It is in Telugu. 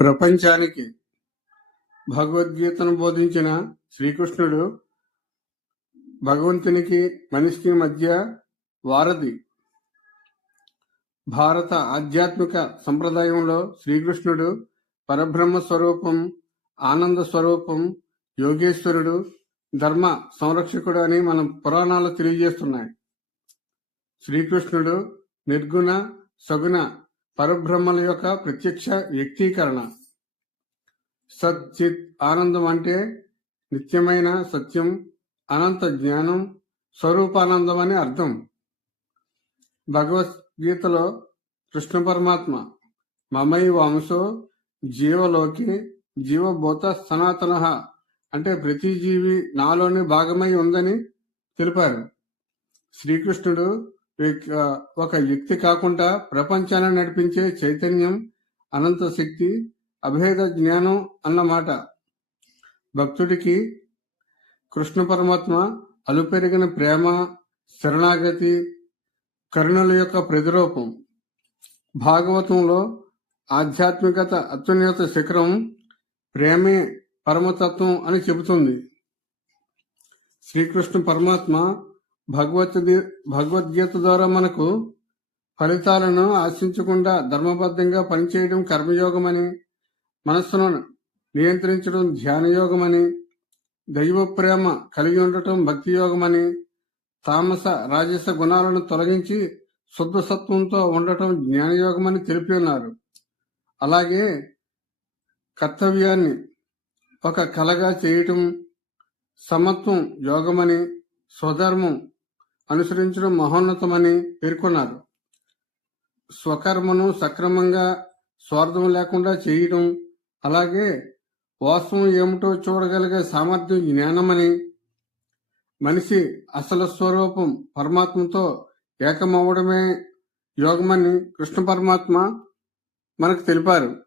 ప్రపంచానికి భగవద్గీతను బోధించిన శ్రీకృష్ణుడు భగవంతునికి మనిషికి మధ్య వారధి. భారత ఆధ్యాత్మిక సంప్రదాయంలో శ్రీకృష్ణుడు పరబ్రహ్మ స్వరూపం ఆనంద స్వరూపం యోగేశ్వరుడు ధర్మ సంరక్షకుడు అని మన పురాణాలు తెలియజేస్తున్నాయి. శ్రీకృష్ణుడు నిర్గుణ సగుణ పరబ్రహ్మల యొక్క ప్రత్యక్ష వ్యక్తీకరణ. సచ్చిత్ ఆనందం అంటే నిత్యమైన సత్యం అనంత జ్ఞానం స్వరూపానందం అని అర్థం. భగవద్గీతలో కృష్ణ పరమాత్మ మమై వంశో జీవలోకి జీవభూత సనాతన అంటే ప్రతి జీవి నాలోని భాగమై ఉందని తెలిపారు. శ్రీకృష్ణుడు ఒక వ్యక్తి కాకుండా ప్రపంచాన్ని నడిపించే చైతన్యం అనంత శక్తి అభేద జ్ఞానం అన్నమాట. భక్తుడికి కృష్ణ పరమాత్మ అలుపెరిగిన ప్రేమ శరణాగతి కరుణల యొక్క ప్రతిరూపం. భాగవతంలో ఆధ్యాత్మికత అత్యున్నత శిఖరం ప్రేమే పరమతత్వం అని చెబుతుంది. శ్రీకృష్ణ పరమాత్మ భగవద్గీ భగవద్గీత ద్వారా మనకు ఫలితాలను ఆశించకుండా ధర్మబద్ధంగా పనిచేయడం కర్మయోగమని మనస్సును నియంత్రించడం ధ్యానయోగమని దైవ ప్రేమ కలిగి ఉండటం భక్తి యోగమని తామస రాజస గుణాలను తొలగించి శుద్ధ సత్వంతో ఉండటం జ్ఞానయోగమని తెలిపి ఉన్నారు. అలాగే కర్తవ్యాన్ని ఒక కలగా చేయటం సమత్వం యోగమని స్వధర్మం అనుసరించడం మహోన్నతమని పేర్కొన్నారు. స్వకర్మను సక్రమంగా స్వార్థం లేకుండా చేయడం అలాగే వాస్తవం ఏమిటో చూడగలిగే సామర్థ్యం జ్ఞానమని మనిషి అసలు స్వరూపం పరమాత్మతో ఏకమవ్వడమే యోగమని కృష్ణ పరమాత్మ మనకు తెలిపారు.